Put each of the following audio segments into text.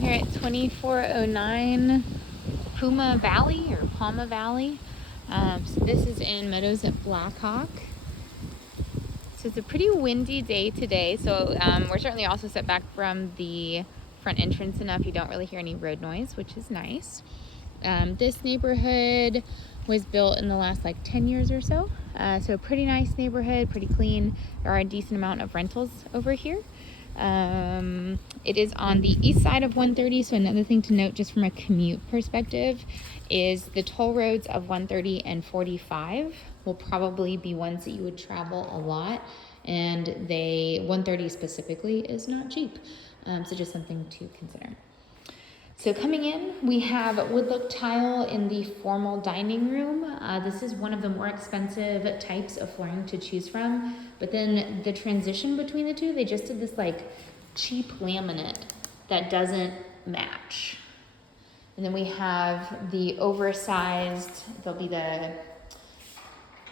here at 2409 Pauma Valley or Pauma Valley. So this is in Meadows at Blackhawk. So it's a pretty windy day today. So we're certainly also set back from the front entrance enough you don't really hear any road noise, which is nice. This neighborhood was built in the last 10 years or so. So a pretty nice neighborhood, pretty clean. There are a decent amount of rentals over here. It is on the east side of 130, so another thing to note just from a commute perspective is the toll roads of 130 and 45 will probably be ones that you would travel a lot, and 130 specifically is not cheap, so just something to consider. So coming in, we have wood look tile in the formal dining room. This is one of the more expensive types of flooring to choose from, but then the transition between the two, they just did this cheap laminate that doesn't match. And then we have the oversized, there'll be the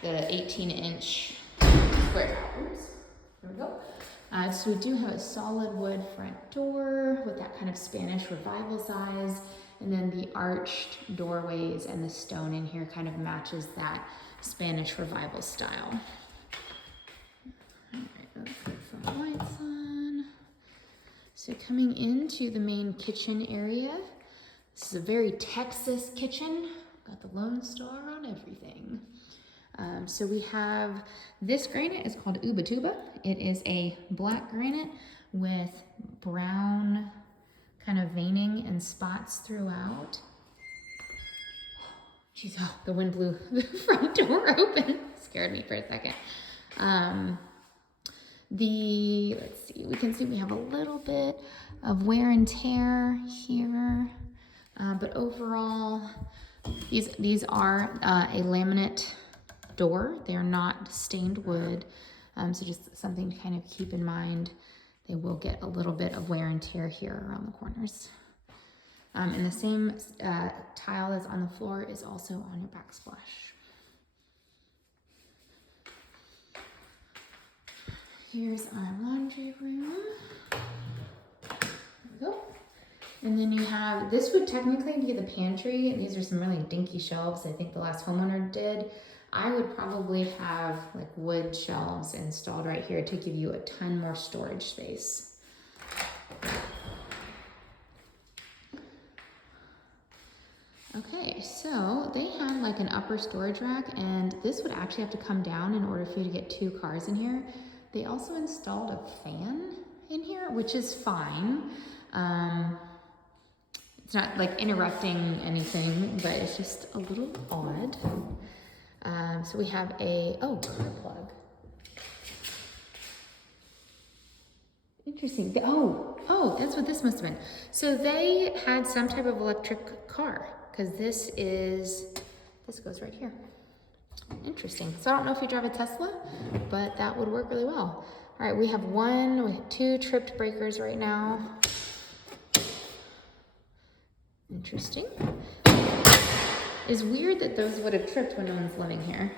18-inch square towers. There we go. So we do have a solid wood front door with that kind of Spanish revival size, and then the arched doorways and the stone in here kind of matches that Spanish revival style. All right, let's get some lights on. So coming into the main kitchen area, this is a very Texas kitchen. Got the Lone Star on everything. So we have this granite is called Ubatuba. It is a black granite with brown kind of veining and spots throughout. Jeez, oh, the wind blew the front door open. Scared me for a second. Let's see, we can see we have a little bit of wear and tear here. But overall, these are a laminate door. They are not stained wood, so just something to kind of keep in mind. They will get a little bit of wear and tear here around the corners. And the same tile that's on the floor is also on your backsplash. Here's our laundry room. There we go. And then you have, this would technically be the pantry. These are some really dinky shelves I think the last homeowner did. I would probably have wood shelves installed right here to give you a ton more storage space. Okay, so they had an upper storage rack, and this would actually have to come down in order for you to get 2 cars in here. They also installed a fan in here, which is fine. It's not interrupting anything, but it's just a little odd. So we have a car plug. Interesting. Oh, that's what this must have been. So they had some type of electric car, because this goes right here. Interesting. So I don't know if you drive a Tesla, but that would work really well. All right, we have 2 tripped breakers right now. Interesting. It's weird that those would have tripped when no one's living here.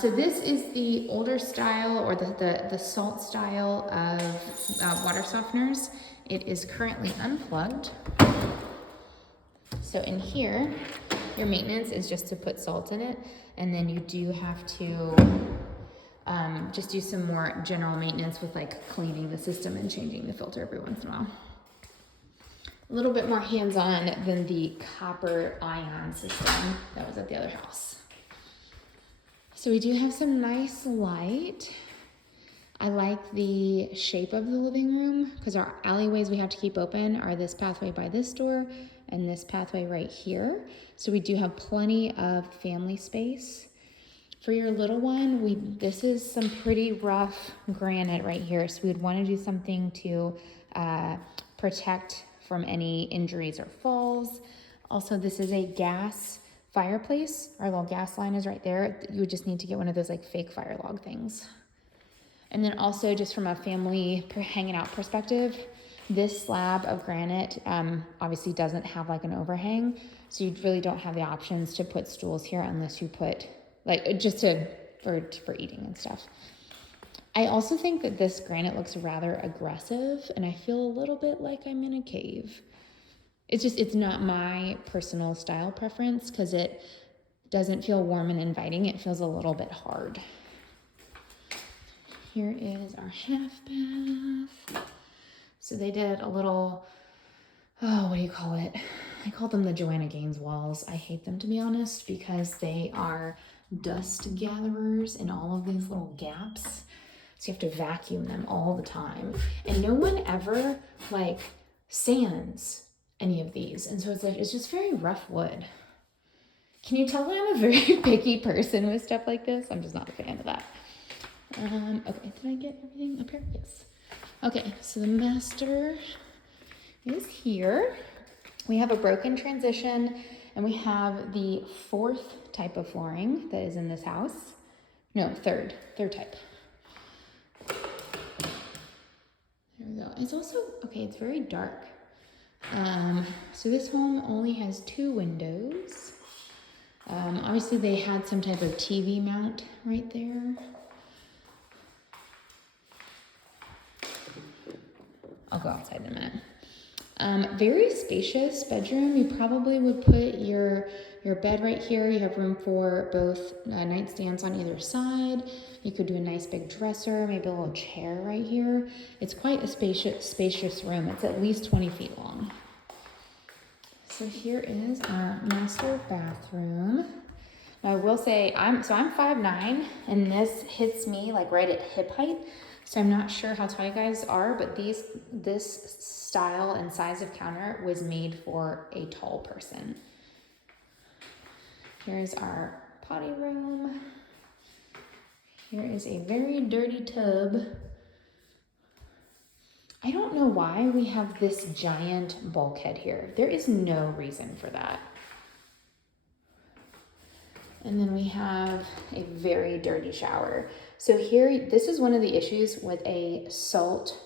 So this is the older style, or the salt style of water softeners. It is currently unplugged. So in here, your maintenance is just to put salt in it, and then you do have to just do some more general maintenance with cleaning the system and changing the filter every once in a while. A little bit more hands-on than the copper ion system that was at the other house. So we do have some nice light. I like the shape of the living room, because our alleyways we have to keep open are this pathway by this door and this pathway right here. So we do have plenty of family space. For your little one, this is some pretty rough granite right here. So we'd want to do something to protect from any injuries or falls. Also, this is a gas fireplace. Our little gas line is right there. You would just need to get one of those fake fire log things. And then also, just from a family hanging out perspective, this slab of granite obviously doesn't have an overhang, so you really don't have the options to put stools here unless you put for eating and stuff. I also think that this granite looks rather aggressive, and I feel a little bit like I'm in a cave. It's not my personal style preference because it doesn't feel warm and inviting. It feels a little bit hard. Here is our half bath. So they did a little, oh, what do you call it? I call them the Joanna Gaines walls. I hate them, to be honest, because they are dust gatherers in all of these little gaps. So you have to vacuum them all the time. And no one ever like sands any of these. And so it's just very rough wood. Can you tell that I'm a very picky person with stuff like this? I'm just not a fan of that. Okay, did I get everything up here? Yes. Okay, so the master is here. We have a broken transition, and we have the 4th type of flooring that is in this house. No, third type. There we go. It's also, okay, it's very dark. So this home only has 2 windows. Obviously they had some type of TV mount right there. I'll go outside in a minute. Very spacious bedroom. You probably would put your bed right here. You have room for both nightstands on either side. You could do a nice big dresser, maybe a little chair right here. It's quite a spacious room. It's at least 20 feet long. So here is our master bathroom. Now I will say, I'm 5'9", and this hits me like right at hip height. So I'm not sure how tall you guys are, but this style and size of counter was made for a tall person. Here's our potty room. Here is a very dirty tub. I don't know why we have this giant bulkhead here. There is no reason for that. And then we have a very dirty shower. So here, this is one of the issues with a salt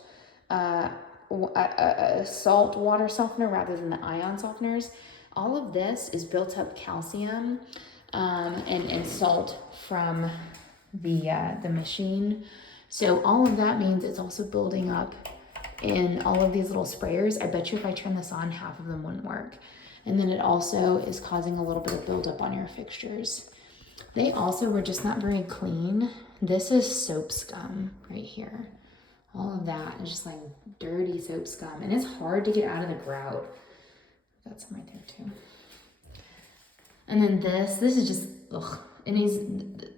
water softener rather than the ion softeners. All of this is built up calcium and salt from the machine. So all of that means it's also building up in all of these little sprayers. I bet you if I turn this on, half of them wouldn't work. And then it also is causing a little bit of buildup on your fixtures. They also were just not very clean. This is soap scum right here. All of that is just like dirty soap scum. And it's hard to get out of the grout. Got some right there too. And then this is just, ugh. And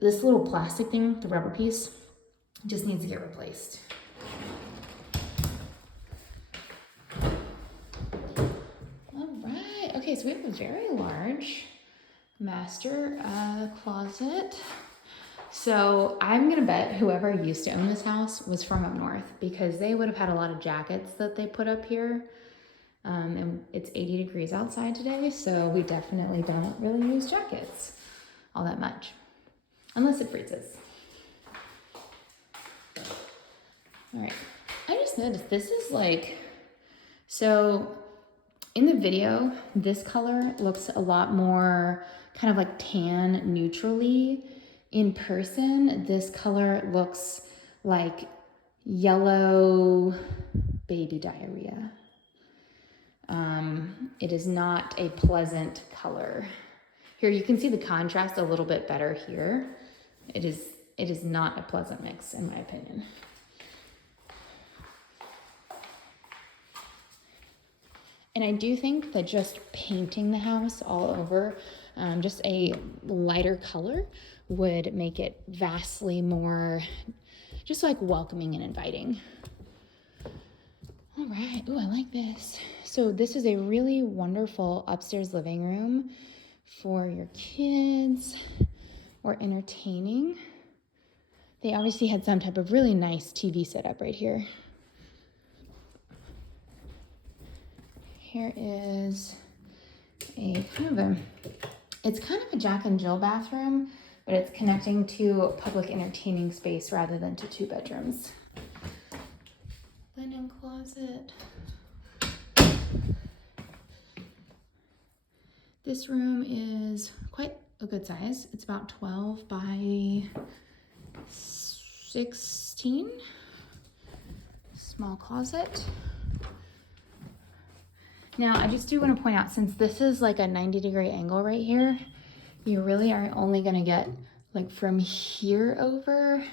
this little plastic thing, the rubber piece, just needs to get replaced. All right, okay, so we have a very large master closet. So I'm gonna bet whoever used to own this house was from up north, because they would have had a lot of jackets that they put up here. And it's 80 degrees outside today, so we definitely don't really use jackets all that much, unless it freezes. All right, I just noticed this is like, so in the video, this color looks a lot more kind of like tan neutrally. In person, this color looks like yellow baby diarrhea. It is not a pleasant color. Here you can see the contrast a little bit better here. It is not a pleasant mix, in my opinion. And I do think that just painting the house all over just a lighter color would make it vastly more just like welcoming and inviting. All right, ooh, I like this. So this is a really wonderful upstairs living room for your kids or entertaining. They obviously had some type of really nice TV setup right here. Here is it's kind of a Jack and Jill bathroom, but it's connecting to a public entertaining space rather than to 2 bedrooms. Linen closet. This room is quite a good size. It's about 12 by 16. Small closet. Now, I just do want to point out, since this is like a 90-degree angle right here, you really are only going to get like from here over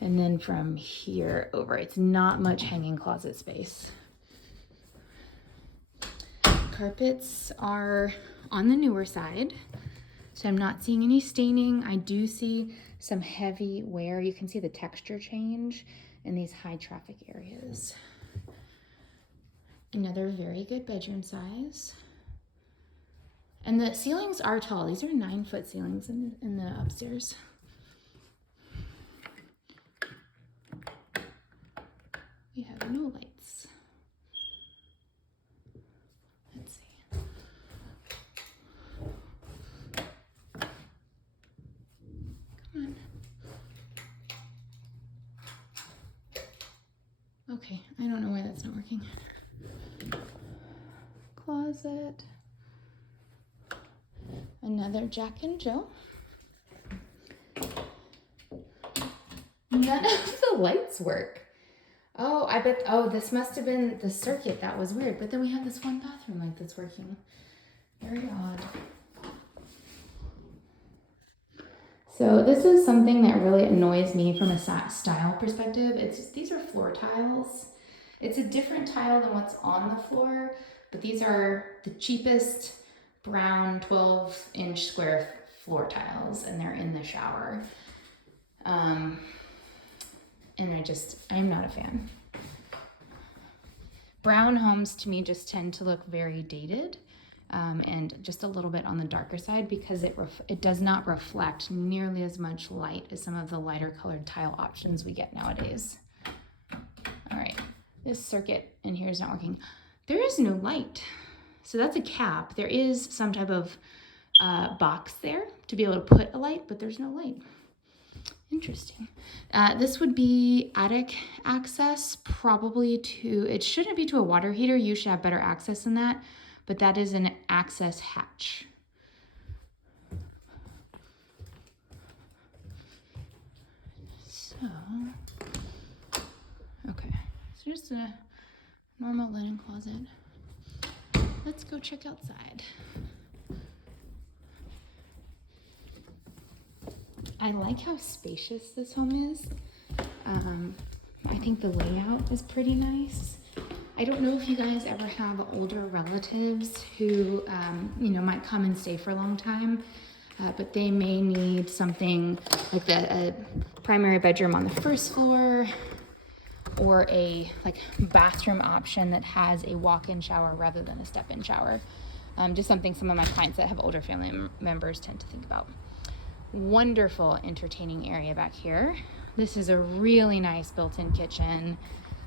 and then from here over. It's not much hanging closet space. Carpets are on the newer side, so I'm not seeing any staining. I do see some heavy wear. You can see the texture change in these high traffic areas. Another very good bedroom size. And the ceilings are tall. These are 9-foot ceilings in the upstairs. We have no lights. Let's see. Come on. Okay, I don't know why that's not working. Closet. Another Jack and Jill. None of the lights work. Oh, I bet, oh, this must have been the circuit. That was weird. But then we have this one bathroom light that's working. Very odd. So this is something that really annoys me from a style perspective. These are floor tiles. It's a different tile than what's on the floor, but these are the cheapest brown 12-inch square floor tiles, and they're in the shower. And I'm not a fan. Brown homes to me just tend to look very dated, and just a little bit on the darker side, because it does not reflect nearly as much light as some of the lighter colored tile options we get nowadays. All right, this circuit in here is not working. There is no light. So that's a cap. There is some type of box there to be able to put a light, but there's no light. Interesting. This would be attic access, probably to, it shouldn't be to a water heater. You should have better access than that, but that is an access hatch. So, okay, so just a normal linen closet. Let's go check outside. I like how spacious this home is. I think the layout is pretty nice. I don't know if you guys ever have older relatives who, might come and stay for a long time, but they may need something like a primary bedroom on the first floor, or a bathroom option that has a walk-in shower rather than a step-in shower. Just something some of my clients that have older family members tend to think about. Wonderful entertaining area back here. This is a really nice built-in kitchen.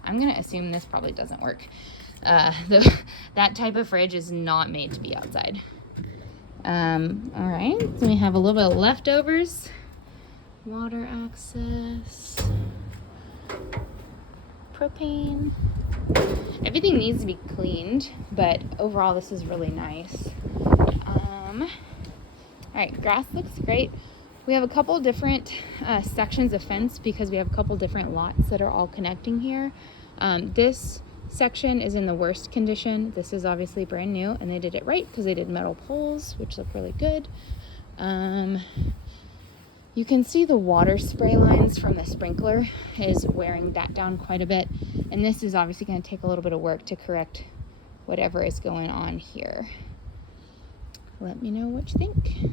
I'm gonna assume this probably doesn't work. That type of fridge is not made to be outside. All right, so we have a little bit of leftovers. Water access. Propane. Everything needs to be cleaned, but overall this is really nice. All right, grass looks great. We have a couple different sections of fence because we have a couple different lots that are all connecting here. This section is in the worst condition. This is obviously brand new, and they did it right because they did metal poles, which look really good. You can see the water spray lines from the sprinkler is wearing that down quite a bit. And this is obviously going to take a little bit of work to correct whatever is going on here. Let me know what you think.